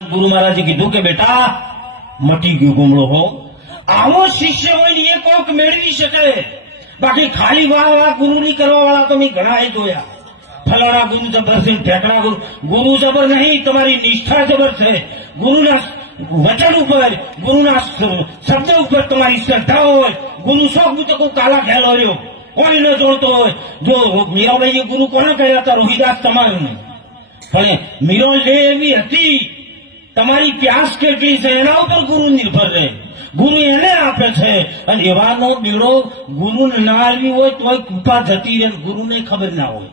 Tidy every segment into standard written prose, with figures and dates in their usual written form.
गुरु महाराज कीधु के बेटा मटी गयो गुमड़ो हो आवो शिष्य होय ए कोक मेळवी शके बाकी खाली वाह वाह गुरु नी करवा वाला तो मैं घणा ही जोया फलाना गुरु जबर से ठेकड़ा गुरु जबर नहीं तुम्हारी निष्ठा जबर है गुरुना वचन ऊपर गुरुना शब्द ऊपर तुम्हारी श्रद्धा हो गुरु शोक तो को काला खेलो रह्यो कोई न जोड़तो हो जो मीराबाई गुरु कोने कहया था रोहिदास तमाम ने पण मीरो ले एवी हती તમારી પ્યાસ કેટલી છે એના ઉપર ગુરુ નિર્ભર રહે ગુરુ એને આપે છે અને એવાનો બીડો ગુરુને ના આવી હોય તોય કૃપા જતી રહે ગુરુને ખબર ના હોય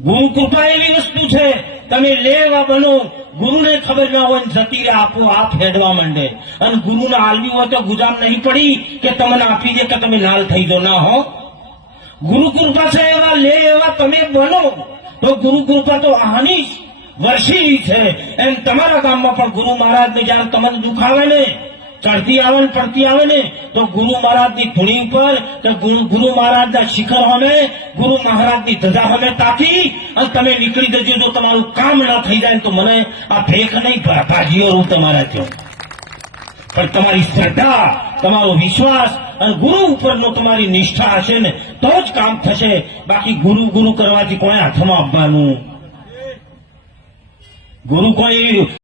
ગુરુ કૃપા એવી વસ્તુ છે તમે લેવા બનો ગુરુને ખબર ના હોય જતી રહે આપોઆપ હેડવા માંડે અને ગુરુને આલવી હોય તો ગુજામ નહીં પડી કે તમને આપી દે કે તમે લાલ થઈ દો ના હો ગુરુ કૃપા છે એવા લે એવા તમે બનો તો ગુરુ કૃપા તો આની वर्षी है एम तमारा गाम में पण गुरु महाराज ने जયારે તમને દુખ આવે ને ચડતી આવે ને પડતી આવે ને તો ગુરુ મહારાજ ની ધૂણી ઉપર કે ગુરુ મહારાજ ના શિખર હોને ગુરુ મહારાજ ની ધજા હોને તાકી અને તમે નીકળી જજો જો તમારું કામ ના થઈ જાય તો મને આ ભેખ નહીં ભાજીઓ રૂ તમારા થયો પણ તમારી શ્રદ્ધા તમારો વિશ્વાસ અને ગુરુ ઉપરનો તમારી નિષ્ઠા હશે ને તો જ કામ થશે બાકી ગુરુ ગુરુ કરવાથી કોઈ હાથમાં આપવાનું गुरु कोई